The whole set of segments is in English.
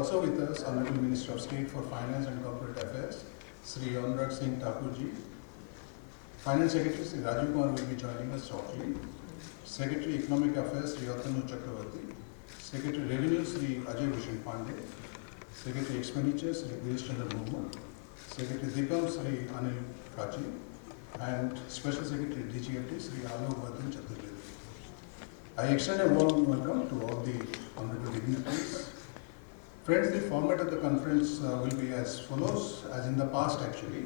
Also with us, Honorable Minister of State for Finance and Corporate Affairs, Sri Anurag Singh Thakurji. Finance Secretary Sri Rajiv Kumar will be joining us shortly. Secretary Economic Affairs Sri Atanu Chakravarti. Secretary Revenue Sri Ajay Bhushan Pandey. Secretary Expenditure Sri Girish Chandra Murmu. Secretary Dikam Sri Anil Kachi. And Special Secretary DGFT Sri Alok Vardhan Chaturvedi. I extend a warm welcome to all the honorable dignitaries. Friends, the format of the conference will be as follows, as in the past actually.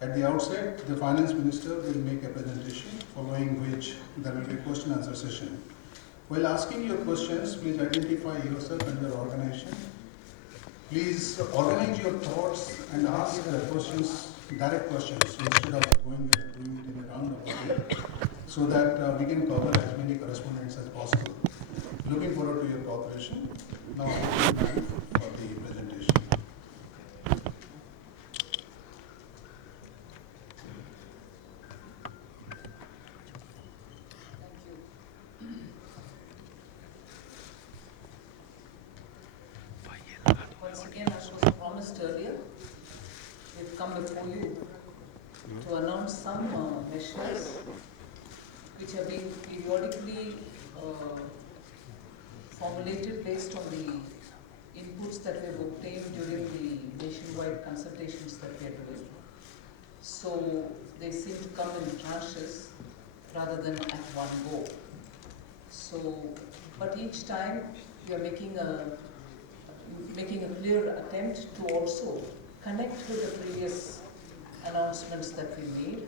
At the outset, the Finance Minister will make a presentation, following which there will be a question-answer session. While asking your questions, please identify yourself and your organization. Please organize your thoughts and ask questions, direct questions, instead of doing it in a roundabout way, so that we can cover as many correspondents as possible. Looking forward to your cooperation. Now, for the presentation. Once again, as was promised earlier, we've come before you to announce some measures which are being periodically formulated based on the inputs that we have obtained during the nationwide consultations that we are doing. So they seem to come in tranches rather than at one go. So, but each time we are making a clear attempt to also connect with the previous announcements that we made.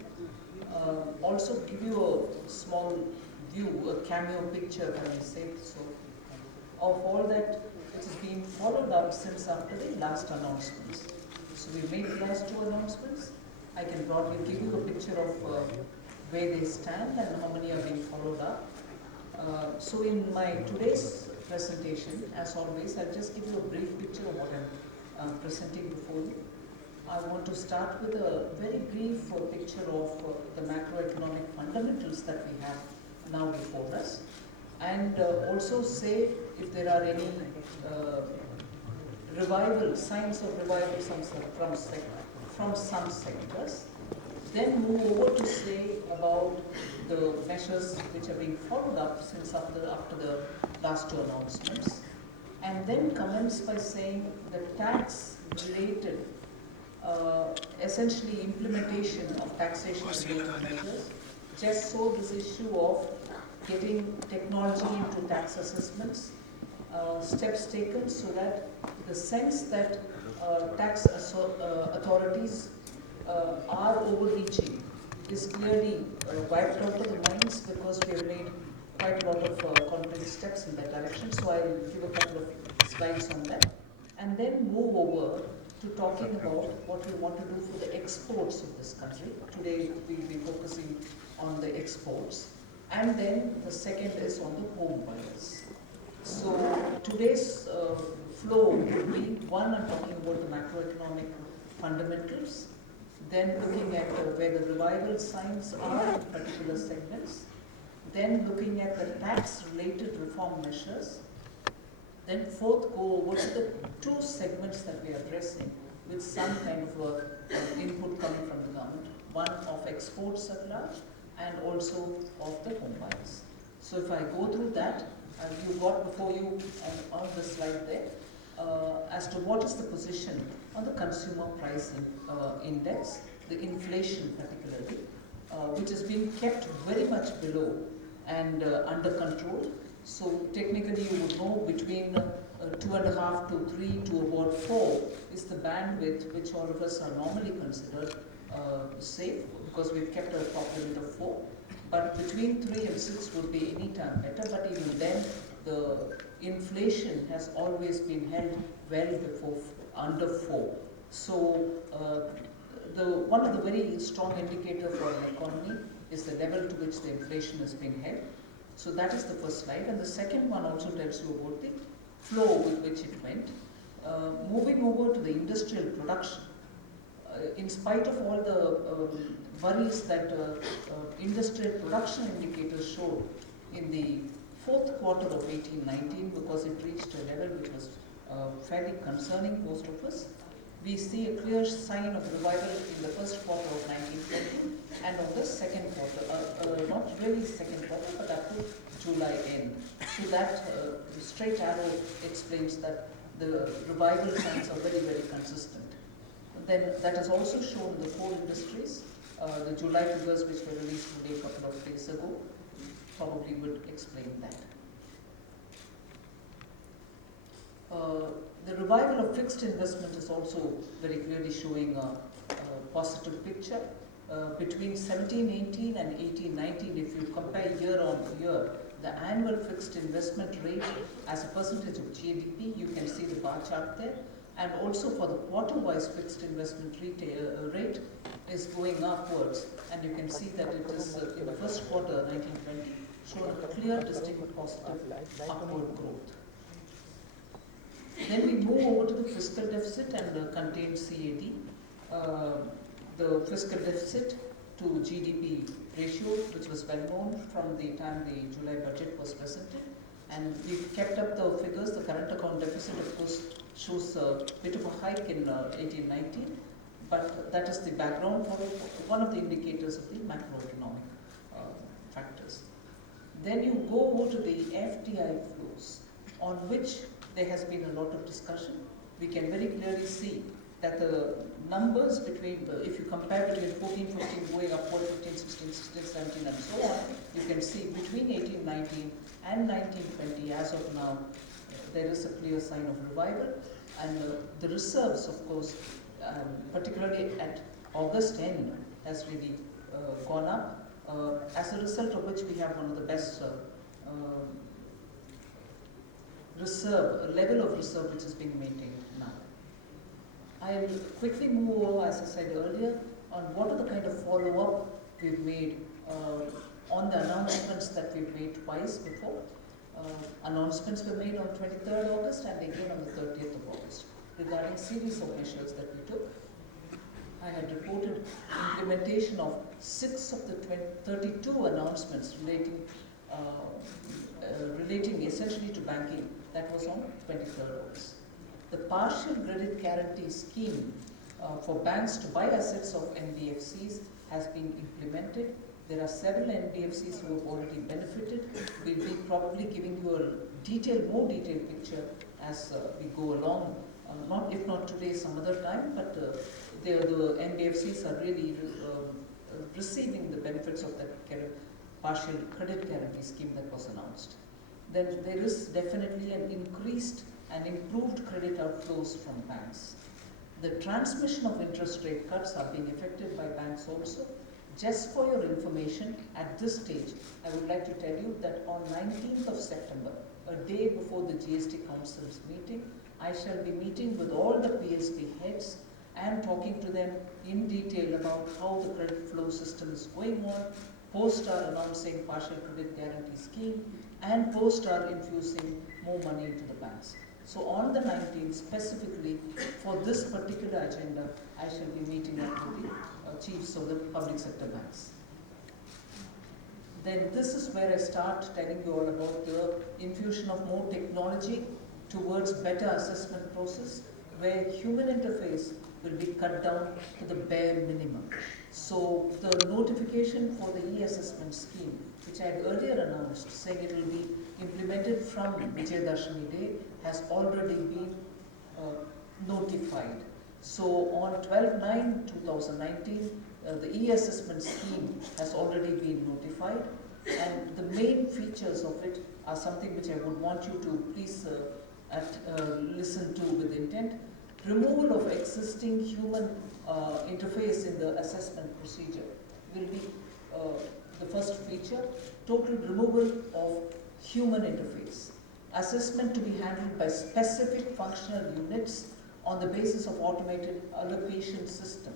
Also give you a small view, a cameo picture, can I say so, of all that which has been followed up since after the last announcements. So we made the last two announcements. I can broadly give you a picture of where they stand and how many are being followed up. So in my today's presentation, as always, I'll just give you a brief picture of what I'm presenting before you. I want to start with a very brief picture of the macroeconomic fundamentals that we have now before us, and also say if there are any signs of revival from some sectors. Then move over to say about the measures which are being followed up since after the last two announcements, and then commence by saying the tax-related, essentially implementation of taxation-related measures, just so this issue of getting technology into tax assessments, steps taken so that the sense that tax authorities are overreaching is clearly wiped out of the minds, because we have made quite a lot of concrete steps in that direction. So I'll give a couple of slides on that, and then move over to talking about what we want to do for the exports of this country. Today we'll be focusing on the exports, and then the second is on the home buyers. So today's flow will be, one, I'm talking about the macroeconomic fundamentals, then looking at where the revival signs are in particular segments, then looking at the tax-related reform measures, then fourth, go over to the two segments that we are addressing with some kind of input coming from the government, one of exports at large and also of the home buyers. So if I go through that, you got before you on the slide there, as to what is the position on the consumer price index, the inflation particularly, which is being kept very much below and under control. So technically you would know between 2.5 to 3 to about 4 is the bandwidth which all of us are normally considered safe, because we've kept a top limit of 4. But between 3 and 6 would be any time better, but even then the inflation has always been held well before under 4. So one of the very strong indicator for an economy is the level to which the inflation is being held. So that is the first slide, and the second one also tells you about the flow with which it went. Moving over to the industrial production, in spite of all the worries that industrial production indicators showed in the fourth quarter of 18-19, because it reached a level which was fairly concerning post office. We see a clear sign of revival in the first quarter of 1920 and of the second quarter, not really second quarter, but up to July end. So that straight arrow explains that the revival signs are very, very consistent. Then that is also shown in the coal industries. The July figures which were released today a couple of days ago probably would explain that. The revival of fixed investment is also very clearly showing a positive picture. Between 1718 and 1819, if you compare year on year, the annual fixed investment rate as a percentage of GDP, you can see the bar chart there. And also for the quarter-wise fixed investment rate is going upwards. And you can see that it is in the first quarter 1920 showing a clear, distinct positive upward growth. Then we move over to the fiscal deficit and the contained CAD. The fiscal deficit to GDP ratio, which was well known from the time the July budget was presented. And we've kept up the figures. The current account deficit, of course, shows a bit of a hike in 1819, but that is the background for one of the indicators of the macroeconomic factors. Then you go over to the FDI flows, on which there has been a lot of discussion. We can very clearly see that the numbers between, if you compare between 14, 15 going upward, 15, 16, 16, 17 and so on, you can see between 1819 and 1920 as of now, there is a clear sign of revival. And the reserves, of course, particularly at August end, has really gone up, as a result of which we have one of the best level of reserve which is being maintained now. I'll quickly move over, as I said earlier, on what are the kind of follow-up we've made on the announcements that we've made twice before. Announcements were made on 23rd August and again on the 30th of August regarding series of measures that we took. I had reported implementation of 6 of the 32 announcements relating essentially to banking. That was on 23rd August. The partial credit guarantee scheme for banks to buy assets of NBFCs has been implemented. There are several NBFCs who have already benefited. We'll be probably giving you a more detailed picture as we go along. If not today, some other time, but the NBFCs are really receiving the benefits of that partial credit guarantee scheme that was announced. Then there is definitely an increased and improved credit outflows from banks. The transmission of interest rate cuts are being effected by banks also. Just for your information, at this stage, I would like to tell you that on 19th of September, a day before the GST Council's meeting, I shall be meeting with all the PSB heads and talking to them in detail about how the credit flow system is going on, post our announcing partial credit guarantee scheme, and post our infusing more money into the banks. So on the 19th, specifically for this particular agenda, I shall be meeting up with the chiefs of the public sector banks. Then this is where I start telling you all about the infusion of more technology towards better assessment process, where human interface will be cut down to the bare minimum. So the notification for the e-assessment scheme, which I had earlier announced, saying it will be implemented from Vijayadashami Day, has already been notified. So on 12/9/2019, the e-assessment scheme has already been notified, and the main features of it are something which I would want you to please listen to with intent. Removal of existing human interface in the assessment procedure will be the first feature. Total removal of human interface. Assessment to be handled by specific functional units on the basis of automated allocation system.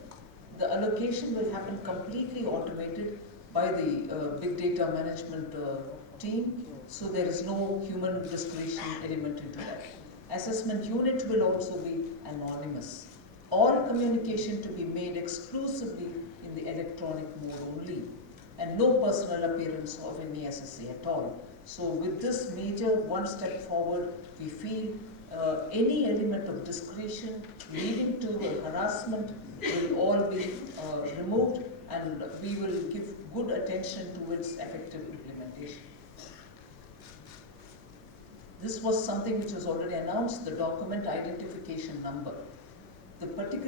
The allocation will happen completely automated by the big data management team, so there is no human discretion element into that. Assessment unit will also be anonymous. All communication to be made exclusively in the electronic mode only, and no personal appearance of any SSA at all. So with this major one step forward, we feel any element of discretion leading to harassment will all be removed, and we will give good attention to its effective implementation. This was something which was already announced, the document identification number. The particular